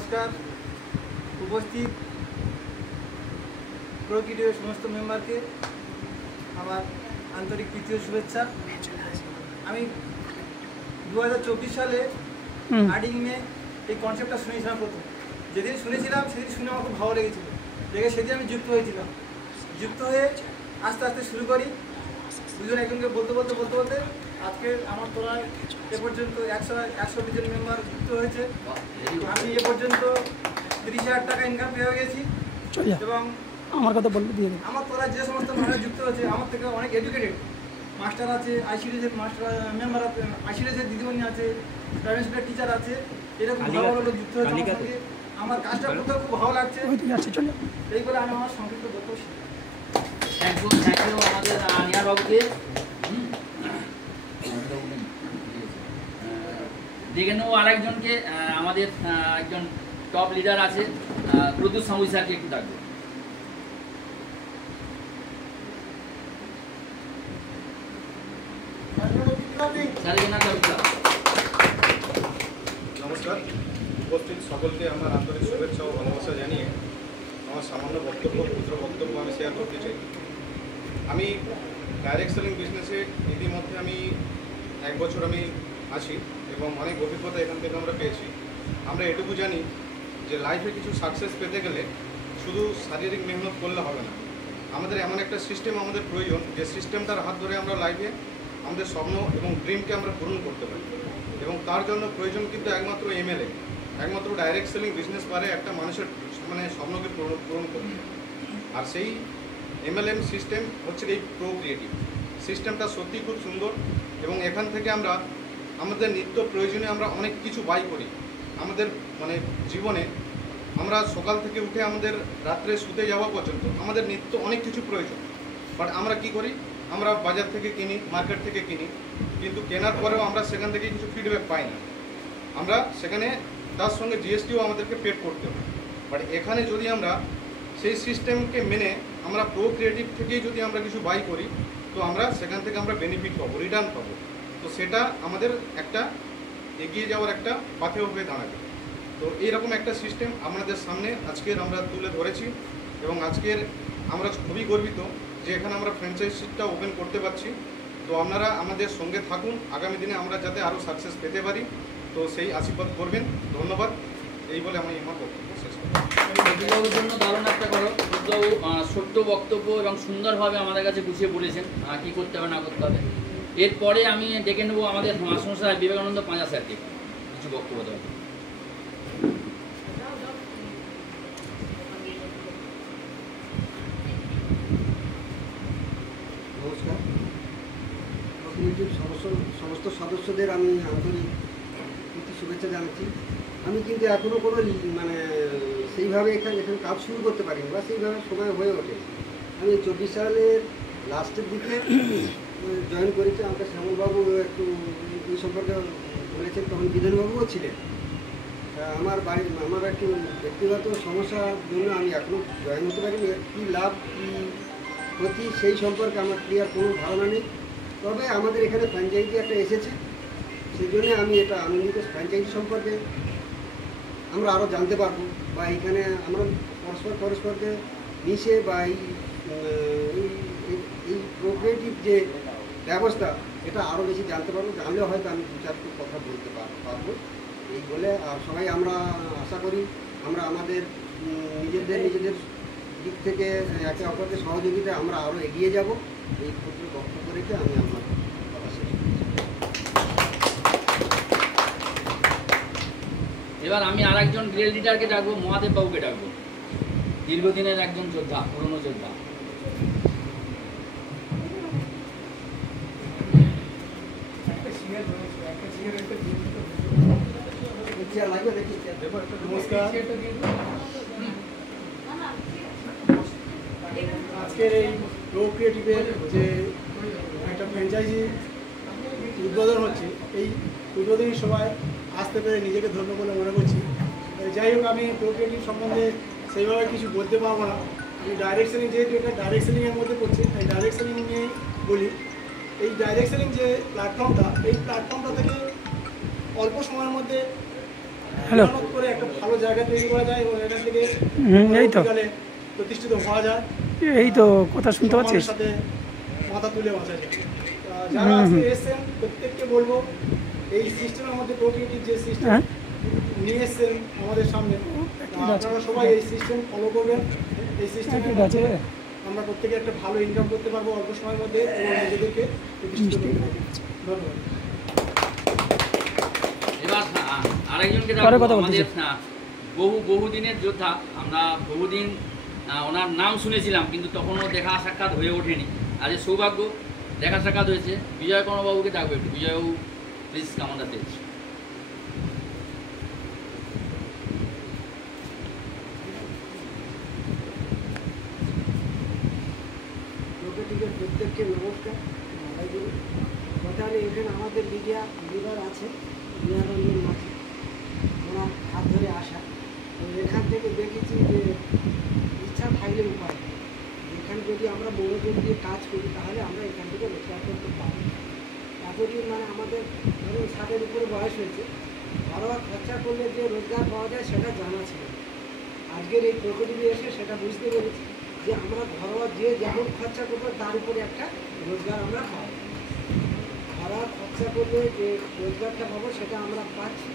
নমস্কার। উপস্থিত প্রোক্রিয়েটিভের সমস্ত মেম্বারকে আমার আন্তরিক প্রীতি ও শুভেচ্ছা। আমি 2024 সালে আর্ডিংয়ে এই কনসেপ্টটা শুনেছিলাম প্রথম। যেদিন শুনেছিলাম সেদিন শুনে আমার খুব ভালো লেগেছিল, লেগে সেদিন আমি যুক্ত হয়েছিলাম। যুক্ত হয়ে আস্তে আস্তে শুরু করি, দুজন একজনকে বলতে বলতে আজকে আমার তোলায় এ পর্যন্ত 120 জন মেম্বার যুক্ত হয়েছে। আমি এ পর্যন্ত 30,000 টাকা ইনকাম পেয়ে গেছি এবং আমার কথা বলতে দিয়ে আমার তোলায় যে সমস্ত মানুষ যুক্ত হয়েছে আমার থেকে অনেক এডুকেটেড মাস্টার আছে, আইসিডিএসের মাস্টার মেম্বার আছে, আইসিডিএসের দিদিমণি আছে, প্রাইভেট স্কুলের টিচার আছে, এরকম ভালো ভালো লোক যুক্ত হয়েছে। আমার কাজটা করতে খুব ভালো লাগছে। এই বলে আমি আমার সংক্ষিপ্ত বক্তব্য থ্যাংক ইউ আমাদের নিয়ার বাবুকে। দেখে নেবো আরেকজনকে, আমাদের একজন টপ লিডার আছে প্রদ্যুৎ সামুই স্যারকে একটু ডাকবো। নমস্কার, উপস্থিত সকলকে আমার আন্তরিক শুভেচ্ছা ও ভালোবাসা জানিয়ে আমার সামান্য ক্ষুদ্র বক্তব্য আমি শেয়ার করতে চাই। আমি ডাইরেক্ট সেলিং বিজনেসে ইতিমধ্যে আমি 1 বছর আমি আছি এবং অনেক অভিজ্ঞতা এখান থেকে আমরা পেয়েছি। আমরা এটুকু জানি যে লাইফে কিছু সাকসেস পেতে গেলে শুধু শারীরিক মেহনত করলে হবে না, আমাদের এমন একটা সিস্টেম আমাদের প্রয়োজন যে সিস্টেমটার হাত ধরে আমরা লাইফে আমাদের স্বপ্ন এবং ড্রিমকে আমরা পূরণ করতে পারি। এবং তার জন্য প্রয়োজন কিন্তু একমাত্র এমএলএ, একমাত্র ডাইরেক্ট সেলিং বিজনেস পারে একটা মানুষের স্বপ্নকে পূরণ করতে। আর সেই এমএলএম সিস্টেম হচ্ছে এই প্রোক্রিয়েটিভ সিস্টেমটা সত্যি খুব সুন্দর। এবং এখান থেকে আমরা আমাদের নিত্য প্রয়োজনে আমরা অনেক কিছু বাই করি। আমাদের জীবনে আমরা সকাল থেকে উঠে আমাদের রাত্রে শুতে যাওয়া পর্যন্ত আমাদের নিত্য অনেক কিছু প্রয়োজন। বাট আমরা কি করি, আমরা বাজার থেকে কিনি, মার্কেট থেকে কিনি, কিন্তু কেনার পরেও আমরা সেখান থেকে কিছু ফিডব্যাক পাই না। আমরা সেখানে তার সঙ্গে জিএসটিও আমাদেরকে পেড করতে হয়। বাট এখানে যদি আমরা সেই সিস্টেমকে মেনে আমরা প্রোক্রিয়েটিভ থেকেই যদি আমরা কিছু বাই করি তো আমরা সেখান থেকে আমরা বেনিফিট পাবো, রিটার্ন পাবো। তো সেটা আমাদের একটা এগিয়ে যাওয়ার একটা পাথেয় হয়ে দাঁড়াবে। তো এইরকম একটা সিস্টেম আমাদের সামনে আজকের আমরা তুলে ধরেছি এবং আজকের আমরা খুবই গর্বিত যে এখানে আমরা ফ্র্যাঞ্চাইজিটা ওপেন করতে পারছি। তো আপনারা আমাদের সঙ্গে থাকুন, আগামী দিনে আমরা যাতে আরও সাকসেস পেতে পারি, তো সেই আশীর্বাদ করবেন। ধন্যবাদ। এই বলে আমি আমার বক্তব্য শেষ করব। প্রদ্যুৎবাবুর জন্য দারুণ একটা করো। প্রদ্যুৎবাবু ছোট্ট বক্তব্য এবং সুন্দরভাবে আমাদের কাছে গুছিয়ে বলেছেন কী করতে হবে না করতে হবে। এরপরে আমি ডেকে নেবো আমাদের মাস্টারমশাই বিবেকানন্দ পাঁজা স্যারকে কিছু বক্তব্য দেওয়া। নমস্কার। প্রোক্রিয়েটিভ সমস্ত সদস্যদের আমি আন্তরিক প্রীতি শুভেচ্ছা জানাচ্ছি। আমি কিন্তু এখনও কোনো সেইভাবে এখানে কাজ শুরু করতে পারিনি বা সেইভাবে সময় হয়ে ওঠেনি। আমি 24 সালের লাস্টের দিকে জয়েন করেছি। আমাকে শ্যামলবাবু একটু এই সম্পর্কে বলেছেন, তখন বিধানবাবুও ছিলেন। আমার একটু ব্যক্তিগত সমস্যার জন্য আমি এখনও জয়েন হতে পারিনি। কী লাভ কী ক্ষতি সেই সম্পর্কে আমার ক্লিয়ার কোনো ধারণা নেই। তবে আমাদের এখানে ফ্র্যাঞ্চাইজি একটা এসেছে, সেই জন্যে আমি এটা আনন্দিত। ফ্র্যাঞ্চাইজি সম্পর্কে আমরা আরও জানতে পারবো বা এখানে আমরা পরস্পরকে মিশে বা এই প্রোক্রিয়েটিভ যে ব্যবস্থা এটা আরও বেশি জানতে পারবো। জানলেও হয়তো আমি 2-4টি কথা বলতে পারবো। এই বলে আর সবাই আমরা আশা করি আমরা আমাদের নিজেদের দিক থেকে একে অপরকে সহযোগিতা আমরা আরও এগিয়ে যাব। এই ক্ষুদ্র বক্তব্য রেখে আমি আমার কথা শেষ করছি। এবার আমি আরেকজন গ্রেড লিডারকে ডাকবো, মহাদেব বাবুকে ডাকবো, দীর্ঘদিনের একজন যোদ্ধা, পুরনো যোদ্ধা। নমস্কার। আজকের এই প্রোক্রিয়েটিভের যে একটা ফ্র্যাঞ্চাইজি উদ্বোধন হচ্ছে, এই উদ্বোধনী সভায় আসতে পেরে নিজেকে ধন্য বলে মনে করছি। যাই হোক, আমি প্রোক্রিয়েটিভ সম্বন্ধে সেইভাবে কিছু বলতে পারবো না। আমি ডাইরেক্ট সেলিং, যেহেতু এটা ডাইরেক্ট সেলিংয়ের মধ্যে পড়ছে, তাই ডাইরেক্ট সেলিং নিয়ে বলি। এই ডাইরেক্ট সেলিং যে প্ল্যাটফর্মটা, এই প্ল্যাটফর্মটা থেকে অল্প সময়ের মধ্যে হ্যালো। মেহনত করে একটা ভালো জায়গা তৈরি করা যায় এবং এখান থেকে এই তো পরবর্তীকালে প্রতিষ্ঠিত হওয়া যায়, এই তো কথা শুনতে সম্মানের পাচ্ছিস? সাথে মাথা তুলে বাঁচা যায়। যারা আজকে এসেছেন প্রত্যেককে বলবো এই সিস্টেমের মধ্যে প্রোক্রিয়েটিভ যে সিস্টেম হ্যাঁ নিয়ে এসেছেন আমাদের সামনে, আপনারা সবাই এই সিস্টেম ফলো করবেন। এই সিস্টেমের ঠিক আছে। মধ্যে আমরা প্রত্যেকে একটা ভালো ইনকাম করতে পারবো অল্প সময়ের মধ্যে এবং নিজেদেরকে প্রতিষ্ঠিত করতে পারবো। ধন্যবাদ। এবার আরেকজনকে পরে ডাকবো, কথা বলতেছি। আমাদের বহুদিনের যোদ্ধা। আমরা বহুদিন ওনার নাম শুনেছিলাম কিন্তু তখনও দেখা সাক্ষাৎ হয়ে ওঠেনি। আজ সৌভাগ্য দেখা সাক্ষাৎ হয়েছে। বিজয় কর্ণবাবুকে ডাকবো একটু। বিজয়বাবু প্লিজ কামান্ডার স্টেজ। প্রকৃতিকের প্রত্যেককে নমস্কার। কথা হলে এখানে আমাদের লিডার আছে বিহারঞ্জন মাঝি, ওনার হাত ধরে আসা। তো এখান থেকে দেখেছি যে ইচ্ছা থাকলে উপায় নেই। এখানে যদি আমরা মনোযোগ দিয়ে কাজ করি তাহলে আমরা এখান থেকে রোজগার করতে পারি। তারপরে মানে আমাদের ধরুন 60-এর উপরে বয়স হয়েছে, ঘরোয়া খরচা করলে যে রোজগার পাওয়া যায় সেটা জানা ছিল। আজকের এই প্রকৃতি এসে সেটা বুঝতে পেরেছি যে আমরা ঘরোয়া যে যেমন খরচা করবো তার উপরে একটা রোজগার আমরা পাবো। ঘরোয়া খরচা করলে যে রোজগারটা পাবো সেটা আমরা পাচ্ছি,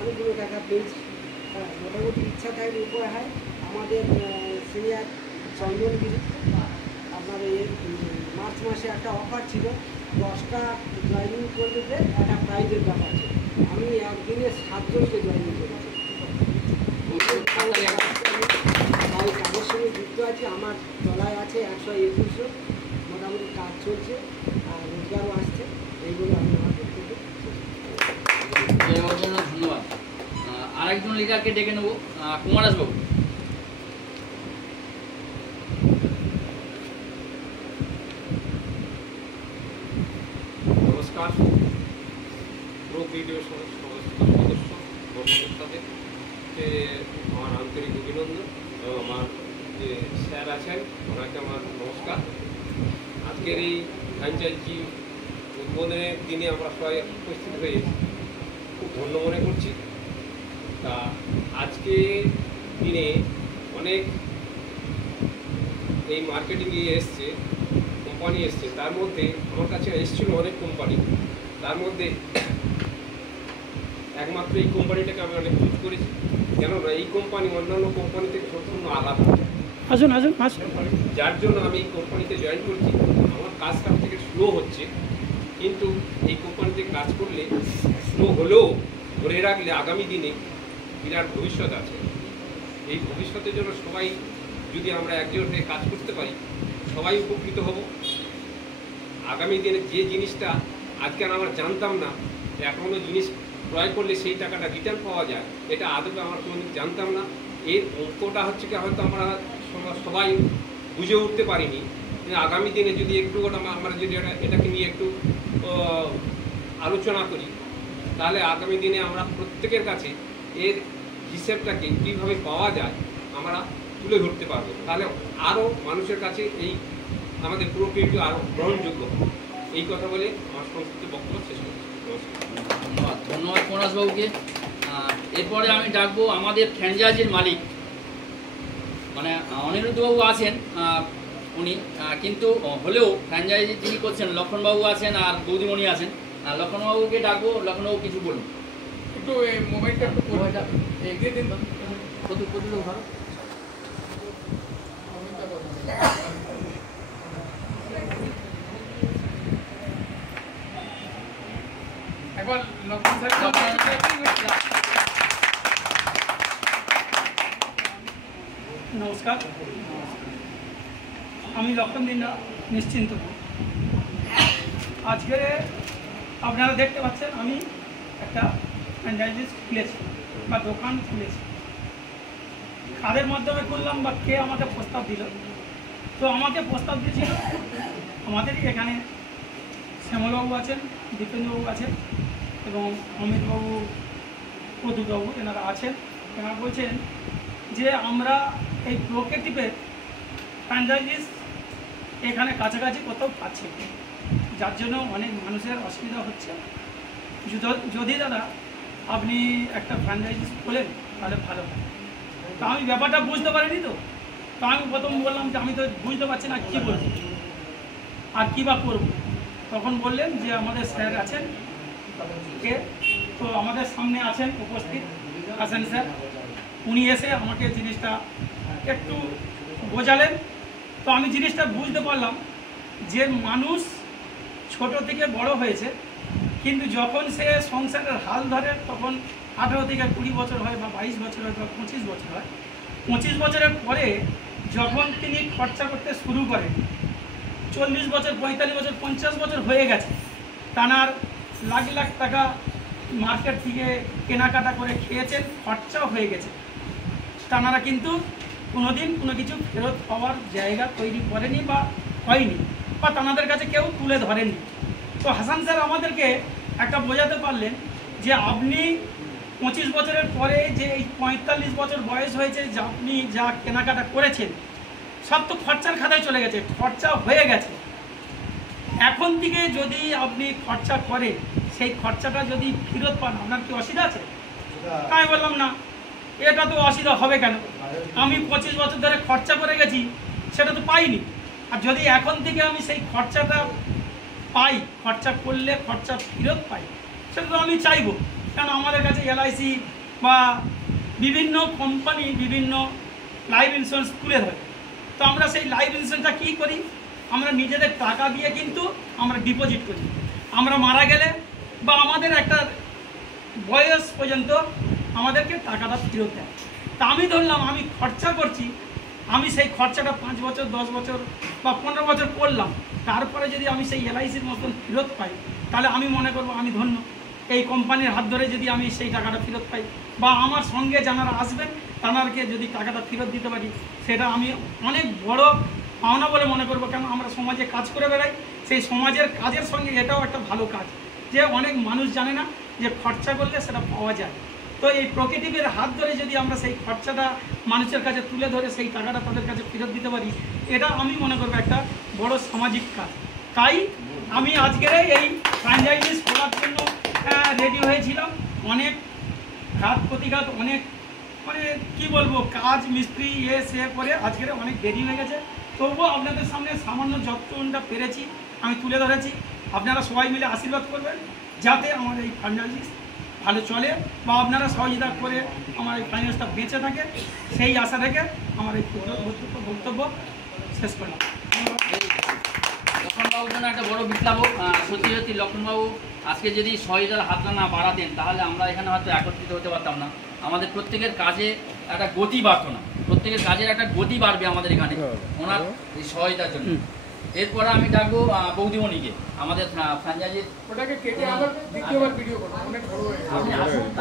অনেকগুলো টাকা পেয়েছি। হ্যাঁ, মোটামুটি ইচ্ছা থাকলে উপায় হয়। আমাদের সিনিয়র চন্দনগিরি আপনার এই মার্চ মাসে একটা অফার ছিল, 10টা জয়েনিং করলে যে একটা প্রাইজের ব্যাপার ছিল। আমি একদিনে 7 জনকে জয়েনিং করেছি। তাই কাজের সঙ্গে যুক্ত আছি। আমার তলায় আছে 121 জন, মোটামুটি কাজ চলছে আর রোজগারও আসছে। এইগুলো আমি আমার করতে বিজয়বাবুর জন্য ধন্যবাদ। আরেকজন লিডারকে ডেকে নেবো, কুমারাসবাবু। নমস্কার। প্রোক্রিয়েটিভ সদস্য বন্ধুদের সাথে আমার আন্তরিক অভিনন্দন এবং আমার যে স্যার আছেন ওনাকে আমার নমস্কার। আজকের এই ফ্র্যাঞ্চাইজি উদ্বোধনের দিনে আমরা সবাই উপস্থিত হয়ে খুব ধন্য মনে করছি। তা আজকে দিনে অনেক এই মার্কেটিংয়ে এসছে, কোম্পানি এসছে। তার মধ্যে আমার কাছে এসেছিলো অনেক কোম্পানি, তার মধ্যে একমাত্র এই কোম্পানিটাকে আমি অনেক চুজ করেছি। কেননা এই কোম্পানি অন্যান্য কোম্পানি থেকে সম্পূর্ণ আলাদা। আসুন আসুন আসুন। যার জন্য আমি এই কোম্পানিতে জয়েন করছি। আমার কাজটা থেকে স্লো হচ্ছে, কিন্তু এই কোম্পানিতে কাজ করলে স্লো হলেও ধরে রাখলে আগামী দিনে বিরাট ভবিষ্যৎ আছে। এই ভবিষ্যতের জন্য সবাই যদি আমরা একজোট হয়ে কাজ করতে পারি সবাই উপকৃত হব। আগামী দিনে যে জিনিসটা আজকে আমরা জানতাম না, এখনও জিনিস ক্রয় করলে সেই টাকাটা রিটার্ন পাওয়া যায়, এটা আদৌ আমরা কোনোদিন জানতাম না। এর অঙ্কটা হচ্ছে কি হয়তো আমরা সবাই বুঝে উঠতে পারিনি। আগামী দিনে যদি একটু আমরা যদি এটাকে নিয়ে একটু আলোচনা করি তাহলে আগামী দিনে আমরা প্রত্যেকের কাছে এর হিসেবটাকে কীভাবে পাওয়া যায় আমরা তুলে ধরতে পারবো। তাহলে আরও মানুষের কাছে এই আমাদের প্রোক্রিয়েটিভ আরও গ্রহণযোগ্য। এই কথা বলে আমার সংক্ষিপ্ত বক্তব্য শেষ করছি। ধন্যবাদ ধন্যবাদ কুমারাসবাবুকে। এরপরে আমি ডাকবো আমাদের ফ্র্যাঞ্চাইজির মালিক, মানে অনিরুদ্ধবাবু আছেন উনি, কিন্তু হলেও ফ্র্যাঞ্চাইজি যিনি করছেন লক্ষণবাবু আছেন আর গৌরীমণি আছেন। লক্ষণবাবুকে ডাকবো। লক্ষণবাবু কিছু বলুন। একটু এই মোবাইলটা একটু মোবাইলটা এগিয়ে দিন। কত লোক ধরো। একবার লক্ষণ স্যার নমস্কার, আমি লক্ষণ দিনা নিশ্চিন্ত। আজকে আপনারা দেখতে পাচ্ছেন আমি একটা ফ্র্যাঞ্চাইজি খুলেছি বা দোকান খুলেছি। কাদের মাধ্যমে করলাম বা কে আমাকে প্রস্তাব দিল? তো আমাকে প্রস্তাব দিয়েছিল আমাদেরই এখানে শ্যামলবাবু আছেন, দীপেন্দ্রবাবু আছেন এবং অমিতবাবু, প্রদীপবাবু, এনারা আছেন। এনারা বলছেন যে আমরা এই প্রোক্রিয়েটিভের ফ্র্যাঞ্চাইজিস এখানে কাছাকাছি কোথাও পাচ্ছি, যার জন্য অনেক মানুষের অসুবিধা হচ্ছে। যদি দাদা আপনি একটা ফ্র্যাঞ্চাইজি খোলেন তাহলে ভালো হয়। তো আমি ব্যাপারটা বুঝতে পারিনি, তো আমি প্রথম বললাম যে আমি তো বুঝতে পারছি না কী বলবো আর কী বা করবো। তখন বললেন যে আমাদের স্যার আছেন, কে তো আমাদের সামনে আছেন উপস্থিত হাসান স্যার, উনি এসে আমাকে জিনিসটা একটু বোঝালেন। তো আমি জিনিসটা বুঝতে পারলাম যে মানুষ ছোট থেকে বড় হয়েছে, কিন্তু যখন সে সংসারের হাল ধরে তখন 18 থেকে 20 বছর হয় বা 22 বছর হয় বা 25 বছর হয়। 25 বছরের পরে যখন তিনি খরচা করতে শুরু করেন, 40 বছর, 45 বছর, 50 বছর হয়ে গেছে, তানার লাখ লাখ টাকা মার্কেট থেকে কেনাকাটা করে খেয়েছেন, খরচাও হয়ে গেছে, তানারা কিন্তু কোনোদিন কোনো কিছু ফেরত পাওয়ার জায়গা তৈরি করেনি বা হয়নি, বা তানাদের কাছে কেউ তুলে ধরেনি। তো হাসান স্যার আমাদেরকে একটা বোঝাতে পারলেন যে আপনি 25 বছরের পরে যে এই 45 বছর বয়স হয়েছে, যে আপনি যা কেনাকাটা করেছেন সব তো খরচার খাতায় চলে গেছে, খরচা হয়ে গেছে। এখন থেকে যদি আপনি খরচা করেন, সেই খরচাটা যদি ফেরত পান, আপনার কি অসুবিধা আছে? আমি বললাম না, এটা তো অসুবিধা হবে কেন, আমি 25 বছর ধরে খরচা করে গেছি, সেটা তো পাইনি। আর যদি এখন থেকে আমি সেই খরচাটা পাই, খরচা করলে খরচা ফেরত পাই, সেটা তো আমি চাইবো। কারণ আমাদের কাছে LIC বা বিভিন্ন কোম্পানি বিভিন্ন লাইফ ইন্স্যুরেন্স তুলে ধরে। তো আমরা সেই লাইফ ইন্স্যুরেন্সটা কী করি, আমরা নিজেদের টাকা দিয়ে কিন্তু আমরা ডিপোজিট করি। আমরা মারা গেলে বা আমাদের একটা বয়স পর্যন্ত আমাদেরকে টাকাটা ফেরত দেয়। তা আমি ধরলাম আমি খরচা করছি, আমি সেই খরচাটা 5 বছর, 10 বছর বা 15 বছর করলাম, তারপরে যদি আমি সেই LICর মতন ফেরত পাই, তাহলে আমি মনে করবো আমি ধন্য। এই কোম্পানির হাত ধরে যদি আমি সেই টাকাটা ফেরত পাই, বা আমার সঙ্গে যারা আসবেন তাদেরকে যদি টাকাটা ফেরত দিতে পারি, সেটা আমি অনেক বড় পাওনা বলে মনে করবো। কেন আমরা সমাজে কাজ করে বেড়াই, সেই সমাজের কাজের সঙ্গে এটাও একটা ভালো কাজ, যে অনেক মানুষ জানে না যে খরচা করলে সেটা পাওয়া যায়। তো এই প্রকৃতির হাত ধরে যদি আমরা সেই খরচাটা মানুষের কাছে তুলে ধরে সেই টাকাটা তাদের কাছে ফেরত দিতে পারি, এটা আমি মনে করবো একটা বড় সামাজিক কাজ। তাই আমি আজকের এই ফ্র্যাঞ্চাইজি খোলার জন্য রেডি হয়েছিলাম। অনেক ঘাত প্রতিঘাত, অনেক মানে কি বলবো, কাজ মিস্ত্রি সে করে আজকের অনেক দেরি হয়ে গেছে। তবুও আপনাদের সামনে সামান্য যতটা পেরেছি আমি তুলে ধরেছি। আপনারা সবাই মিলে আশীর্বাদ করবেন যাতে আমার এই ফ্র্যাঞ্চাইজি ভালো চলে, বা আপনারা সহযোগিতা করে আমার এই ফ্র্যাঞ্চাইজিটা বেঁচে থাকে, সেই আশা রেখে আমার এই বক্তব্য শেষ করলাম। লক্ষণবাবুর জন্য একটা বড় বিপ্লব। সত্যি সত্যি লক্ষণবাবু আজকে যদি সহযোগিতার হাতটা না বাড়াতেন, তাহলে আমরা এখানে হয়তো একত্রিত হতে পারতাম না। আমাদের প্রত্যেকের কাজে একটা গতি বাড়তো না, প্রত্যেকের কাজের একটা গতি বাড়বে আমাদের এখানে ওনার এই সহায়তার জন্য। এরপরে আমি ডাকবো বৌদিমণিকে, আমাদের ফ্র্যাঞ্চাইজির। ওটাকে কেটে আবার দ্বিতীয়বার ভিডিও করবো, অনেক বড় হয়ে গেছে। আপনি আসুন।